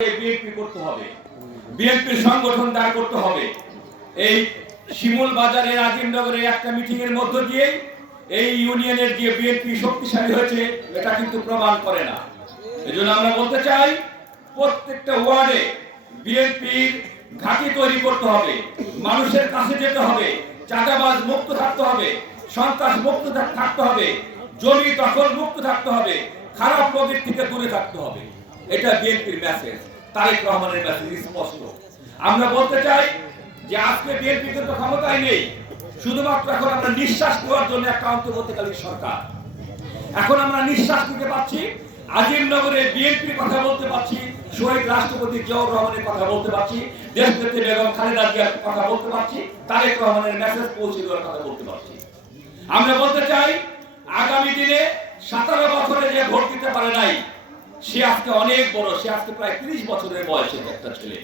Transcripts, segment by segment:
BNP করতে হবে, বিএনপির সংগঠন দাঁড় করতে হবে। এই শিমুল বাজারে আজিমনগরে একটা মিটিং এর মধ্য দিয়ে এই ইউনিয়নের যে বিএনপি শক্তিশালী হয়েছে এটা কিন্তু প্রমাণ করে না। এজন্য আমরা বলতে চাই প্রত্যেকটা ওয়ার্ডে বিএনপির ঘাঁটি তৈরি করতে হবে, মানুষের কাছে যেতে হবে, চাঁদাবাজ মুক্ত থাকতে হবে, সন্ত্রাস মুক্ত থাকতে হবে, জমি দখল মুক্ত থাকতে হবে, খারাপ লোকের থেকে দূরে থাকতে হবে। এটা বিএনপির মেসেজ, তারেক রহমানের মেসেজ স্পষ্ট। আমরা বলতে চাই যে আজকে বিএনপি কিন্তু ক্ষমতায় নেই, শুধুমাত্র এখন আমরা নিঃশ্বাস নেওয়ার জন্য একটা অন্তর্বর্তীকালীন সরকার। এখন আমরা নিঃশ্বাস নিতে পারছি, আজিমনগরে বিএনপির কথা বলতে পারছি, শহীদ রাষ্ট্রপতি জিয়াউর রহমানের কথা বলতে পারছি, দেশনেত্রী বেগম খালেদা জিয়ার কথা বলতে পারছি, তারেক রহমানের মেসেজ পৌঁছে দেওয়ার কথা বলতে পারছি। আমরা বলতে চাই আগামী দিনে 17 বছরে যে ভোট দিতে পারে নাই সে আজকে অনেক বড়, সে আজকে প্রায় 30 বছরের বয়সের একটা ছেলে,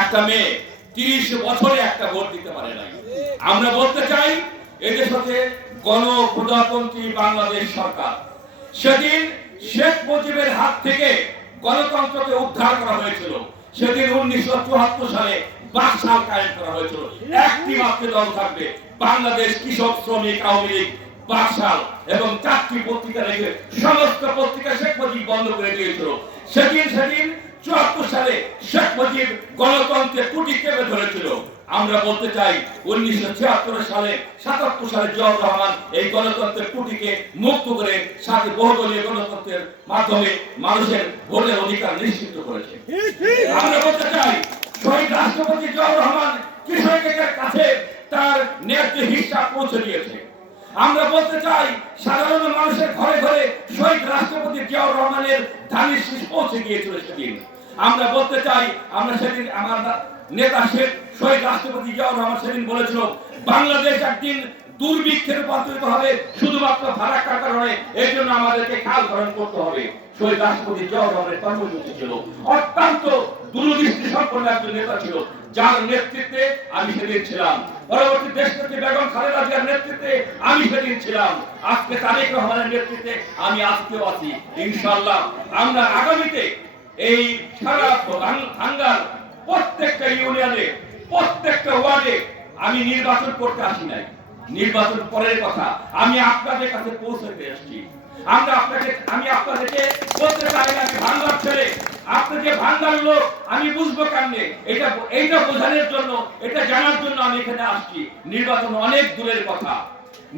একটা মেয়ে 30 বছরে একটা ভোট দিতে পারে নাই। আমরা বলতে চাই এদের সাথে গণপ্রজাতন্ত্রী বাংলাদেশ সরকার, সেদিন শেখ মুজিবের হাত থেকে গণতন্ত্রকে উদ্ধার করা হয়েছিল, সেদিন 1974 সালে বাকশাল কায়েম করা হয়েছিল। একটি মাত্র দল থাকবে, বাংলাদেশ কৃষক শ্রমিক আওয়ামী লীগ বাকশাল, এবং 4টি পত্রিকা রেখে সমস্ত পত্রিকা শেখ মুজিব বন্ধ করে দিয়েছিল। সেদিন 74 সালে শেখ মুজিব গণতন্ত্রের কুটি কেঁপে ধরেছিল। আমরা বলতে চাই 1976 সালে 77 সালে জিয়াউর রহমান এই গণতন্ত্রের কুটিকে মুক্ত করে সাথে বহুদলীয় গণতন্ত্রের মাধ্যমে মানুষের ভোটের অধিকার নিশ্চিত করেছে। আমরা বলতে চাই শহীদ রাষ্ট্রপতি জিয়াউর রহমান কৃষকের কাছে তার ন্যায্য হিসাব পৌঁছে দিয়েছে। আমরা বলতে চাই সাধারণ মানুষের ঘরে ঘরে শহীদ রাষ্ট্রপতি জিয়াউর রহমানের ধানের শীষ পৌঁছে গিয়েছিল সেদিন। আমরা বলতে চাই আমরা সেদিন আমার নেতা শেখ শহীদ রাষ্ট্রপতি জিয়াউর রহমান সেদিন বলেছিল বাংলাদেশ একদিন দুর্ভিক্ষে রূপান্তরিত হবে শুধুমাত্র ফারাক্কার কারণে, এই জন্য আমাদেরকে কাল গ্রহণ করতে হবে। শহীদ রাষ্ট্রপতি জিয়াউর রহমানের কর্মসূচি ছিল, অত্যন্ত দূরদৃষ্টি সম্পন্ন একজন নেতা ছিল, যার নেতৃত্বে আমি সেদিন ছিলাম। পরবর্তী দেশনেত্রী বেগম খালেদা জিয়ার নেতৃত্বে আমি সেদিন ছিলাম, আজকে তারেক রহমানের নেতৃত্বে আমি আজকেও আছি। ইনশাআল্লাহ আমরা আগামীতে এই সারা ভাঙ্গার প্রত্যেকটা ইউনিয়নে প্রত্যেকটা ওয়ার্ডে আমি নির্বাচন করতে আসি নাই, নির্বাচন পরের কথা, আমি আপনাদের কাছে পৌঁছাতে আসছি। আমি আপনাদেরকে বলতে চাই আমি ভাঙ্গার ছেলে, আপনি যে ভাঙ্গার লোক আমি বুঝবো কেমনে, এইটা বোঝানোর জন্য, এটা জানার জন্য আমি এখানে আসছি। নির্বাচন অনেক দূরের কথা,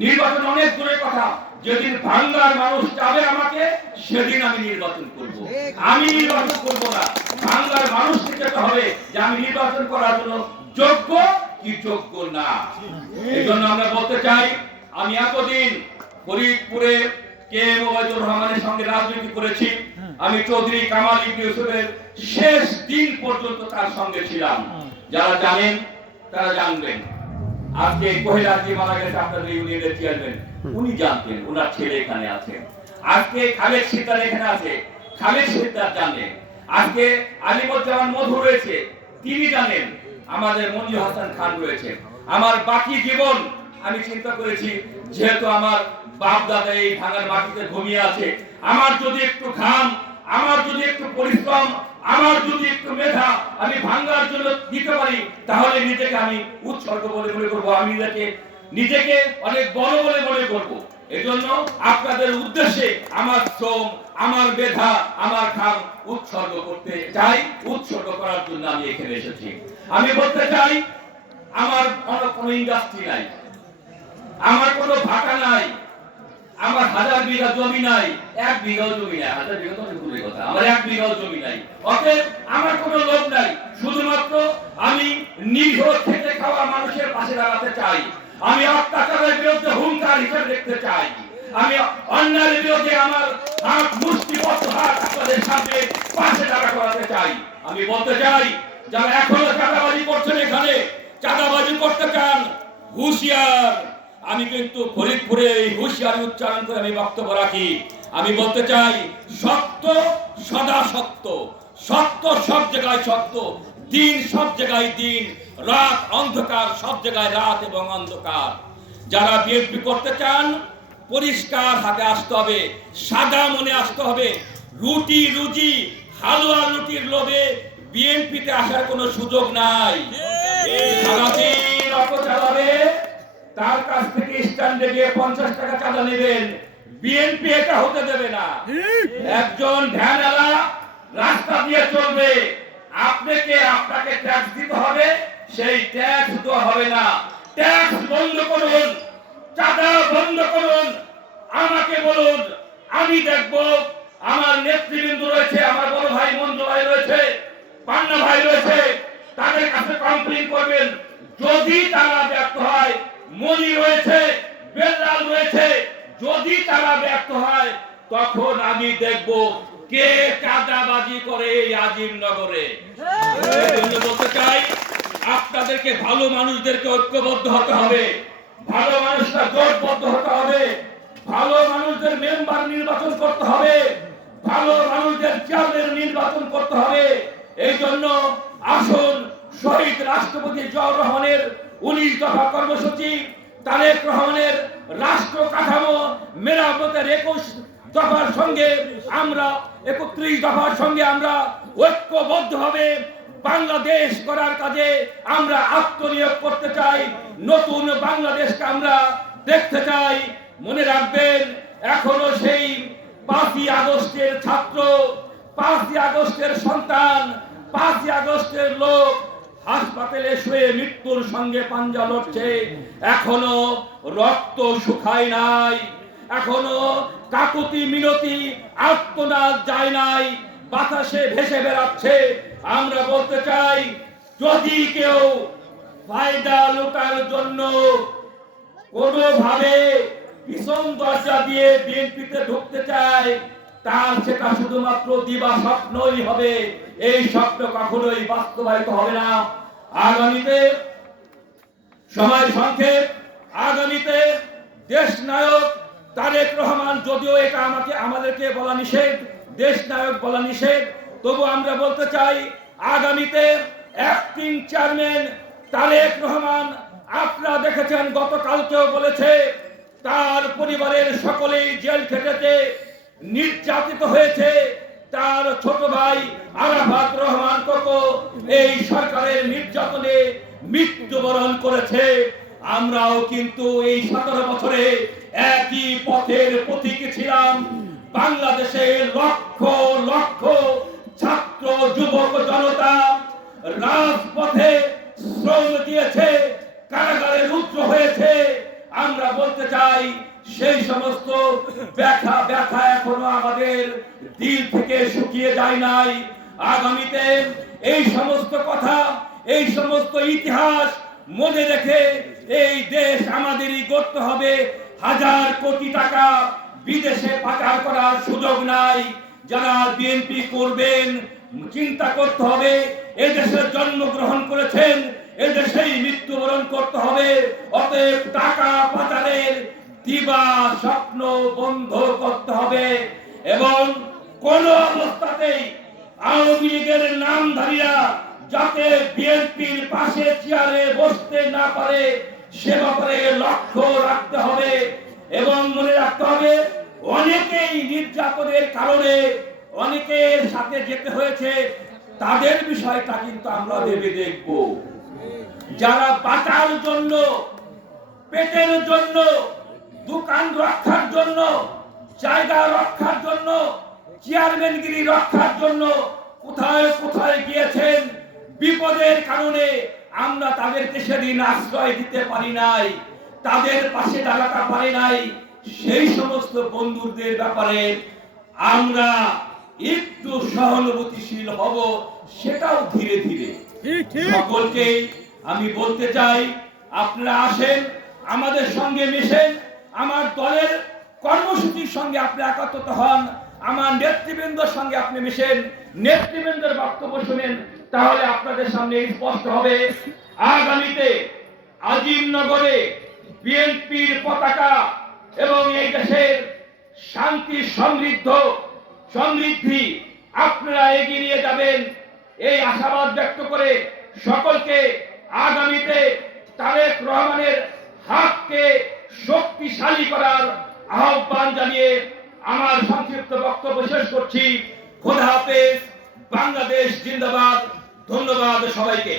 নির্বাচন অনেক দূরের কথা। যেদিন ভাঙ্গার মানুষ চাবে আমাকে সেদিন আমি নির্বাচন করব। আমি নির্বাচন করব না, ভাঙ্গার মানুষকে যেতে হবে যে আমি নির্বাচন করার জন্য যোগ্য কি যোগ্য না। এই জন্য আমরা বলতে চাই আমি এতদিন ফরিদপুরে কে এম ওবায়দুর রহমানের সঙ্গে রাজনীতি করেছি, আমি চৌধুরী কামাল ইবনে ইউসুফের শেষ দিন পর্যন্ত তার সঙ্গে ছিলাম। যারা জানেন তারা জানবেন, আজকে কহিলার যে মারা গেছে আপনাদের ইউনিয়নের চেয়ারম্যান, উনি জানতেন ওনার ছেলে এখানে আছে। আজকে খালেদ সিকদার এখানে আছে, খালেদ সিকদার জানেন। আজকে আলিমুজ্জামান মধু রয়েছে, তিনি জানেন। আমাদের মঞ্জু হাসান খান রয়েছে। আমার বাকি জীবন আমি চিন্তা করেছি, যেহেতু আমার বাপ দাদা এই ভাঙার মাটিতে ঘুমিয়ে আছে, আমার যদি একটু ঘাম, আমার যদি একটু পরিশ্রম, আমার যদি একটু মেধা আমি ভাঙ্গার জন্য দিতে পারি, তাহলে নিজেকে আমি উৎসর্গ বলে মনে করবো, আমি নিজেকে অনেক বড় বলে মনে করবো। এজন্য আপনাদের উদ্দেশ্যে আমার শ্রম, আমার মেধা, আমার ঘাম উৎসর্গ করতে চাই, উৎসর্গ করার জন্য আমি এখানে এসেছি। আমি বলতে চাই আমার কোনো ইন্ডাস্ট্রি নাই, আমার কোনো ভাটা নাই, আমার 1000 বিঘা জমি নাই, 1 বিঘাও জমি নাই, 1000 বিঘা তো দূরের কথা, আমার 1 বিঘাও জমি নাই। অতএব আমার কোনো লোভ নাই, শুধুমাত্র আমি নির্ভর খেটে খাওয়া মানুষের পাশে দাঁড়াতে চাই। আমি অত্যাচারের বিরুদ্ধে হুঙ্কার হিসেবে দেখতে চাই। আমি অন্যায়ের বিরুদ্ধে আমার হাত মুষ্টিবদ্ধ হাত আপনাদের সামনে পাশে দাঁড়া করাতে চাই। আমি বলতে চাই যারা এখনো চাঁদাবাজি করছেন, এখানে চাঁদাবাজি করতে চান, হুঁশিয়ার। আমি কিন্তু ফরিদপুরে এই হুঁশিয়ারি উচ্চারণ করে আমি বক্তব্য রাখি। আমি বলতে চাই সত্য সদা সত্য, সত্য সব জায়গায় সত্য, দিন সব জায়গায় দিন, রাত অন্ধকার সব জায়গায় রাত এবং অন্ধকার। যারা বিএনপি করতে চান পরিষ্কার হাতে আসতে হবে, সাদা মনে আসতে হবে। রুটি রুজি হালুয়া রুটির লোভে বিএনপিতে আসার কোনো সুযোগ নাই। সারাদিন অটো চালাবে, তার কাছ থেকে স্ট্যান্ডে গিয়ে 50 টাকা চাঁদা নেবেন, বিএনপি এটা হতে দেবে না। একজন ভ্যানওয়ালা রাস্তা দিয়ে চলবে, আপনাকে ট্যাক্স দিতে হবে, সেই ট্যাক্স দেওয়া হবে না। ট্যাক্স বন্ধ করুন, চাঁদা বন্ধ করুন, আমাকে বলুন, আমি দেখব। আমার নেতৃবৃন্দ রয়েছে, আমার বড় ভাই মঞ্জু ভাই রয়েছে, পান্না ভাই রয়েছে, তাদের কাছে কমপ্লেইন করবেন। যদি তারা ব্যর্থ হয়, মনি রয়েছে, বেলাল রয়েছে, যদি তারা ব্যর্থ হয়, তখন আমি দেখব কে চাঁদাবাজি করে এই আজিমনগরে। বলতে চাই, আপনাদেরকে ভালো মানুষদেরকে ঐক্যবদ্ধ হতে হবে, ভালো মানুষরা জোটবদ্ধ হতে হবে, ভালো মানুষদের মেম্বার নির্বাচন করতে হবে, ভালো মানুষদের চেয়ারম্যান নির্বাচন করতে হবে। এই জন্য আসুন শহীদ রাষ্ট্রপতি জিয়াউর রহমানের 19 দফা কর্মসূচি, তারেক রহমানের রাষ্ট্র কাঠামো মেরামতের 21 দফার সঙ্গে আমরা 31 দফার সঙ্গে আমরা ঐক্যবদ্ধভাবে বাংলাদেশ গড়ার কাজে আমরা আত্মনিয়োগ করতে চাই। নতুন বাংলাদেশকে আমরা দেখতে চাই। মনে রাখবেন, এখনো সেই 5ই আগস্টের ছাত্র, 5ই আগস্টের সন্তান, 5ই আগস্টের লোক হাসপাতালে শুয়ে মৃত্যুর সঙ্গে পাঞ্জা লড়ছে। এখনো রক্ত শুকায় নাই, এখনো কাকুতি মিনতি আর্তনাদ যায় নাই, বাতাসে ভেসে বেড়াচ্ছে। আমরা বলতে চাই, যদি কেউ ফায়দা লুটার জন্য কোনোভাবে পিছন দরজা দিয়ে বিএনপিতে ঢুকতে চায়, তার সেটা শুধুমাত্র দিবা স্বপ্নই হবে। এই স্বপ্ন কখনোই বাস্তবায়িত হবে না। আগামীতে সময় সংক্ষেপ, আগামীতে দেশ নায়ক তারেক রহমান, যদিও এটা আমাদেরকে বলা নিষেধ, দেশ নায়ক বলা নিষেধ, তবু আমরা বলতে চাই, আগামীতে অ্যাক্টিং চেয়ারম্যান তারেক রহমান, আপনারা দেখেছেন গতকালকেও বলেছে, তার পরিবারের সকলেই জেল খেটেছে, নির্যাতিত হয়েছে। তার ছোট ভাই আরাফাত রহমান কোকো এই সরকারের নির্যাতনে মৃত্যুবরণ করেছে। আমরাও কিন্তু এই 17 বছরে একই পথের পথিক ছিলাম। বাংলাদেশে লক্ষ লক্ষ ছাত্র যুবক জনতা রাজপথে শ্রম দিয়েছে, কারাগারে রুদ্র হয়েছে। আমরা বলতে চাই, সেই সমস্ত ব্যথা এখনো আমাদের দিল থেকে শুকিয়ে যায় নাই। আগামীতে এই সমস্ত কথা, এই সমস্ত ইতিহাস মনে রেখে এই দেশ আমাদেরই গড়তে হবে। 1000 কোটি টাকা বিদেশে পাচার করার সুযোগ নাই। যারা বিএনপি করবেন, চিন্তা করতে হবে, এদেশে জন্মগ্রহণ করেছেন, এদেশেই মৃত্যুবরণ করতে হবে। অতএব টাকা পাচারের দিবা স্বপ্ন বন্ধ করতে হবে এবং কোন অবস্থাতেই আওয়ামী লীগের নামধারীরা যাতে বিএনপির পাশে চেয়ারে বসতে না পারে, সে ব্যাপারে লক্ষ্য রাখতে হবে এবং মনে রাখতে হবে, অনেকেই নির্যাতনের কারণে অনেকের সাথে যেতে হয়েছে, তাদের বিষয়টা কিন্তু আমরা ভেবে দেখব। যারা বাঁচার জন্য, পেটের জন্য, দোকান রক্ষার জন্য, জায়গা রক্ষার জন্য, চেয়ারম্যানগিরি রক্ষার জন্য কোথায় কোথায় গিয়েছেন, বিপদের কারণে আমরা তাদেরকে সেদিন আশ্রয় দিতে পারি নাই, তাদের পাশে দাঁড়াতে পারি নাই। সেই সমস্ত বন্ধুদের ব্যাপারে আমরা একটু সহানুভূতিশীল হব, সেটাও ধীরে ধীরে। সকলকে আমি বলতে চাই, আপনারা আসেন, আমাদের সঙ্গে মিশেন, আমার দলের কর্মসূচির সঙ্গে আপনি একত্রিত হন, আমার নেতৃবৃন্দের সঙ্গে আপনি মিশেন, নেতৃবৃন্দের বক্তব্য শুনেন, তাহলে আপনাদের সামনে স্পষ্ট হবে আগামীতে আজিমনগরে বিএনপির পতাকা এবং এই দেশের শান্তি সমৃদ্ধি আপনারা এগিয়ে নিয়ে যাবেন, এই আশাবাদ ব্যক্ত করে সকলকে আগামীতে তারেক রহমানের হাতকে শক্তিশালী করার আহ্বান জানিয়ে আমার সংক্ষিপ্ত বক্তব্য শেষ করছি। খোদা হাফেজ। বাংলাদেশ জিন্দাবাদ। ধন্যবাদ সবাইকে।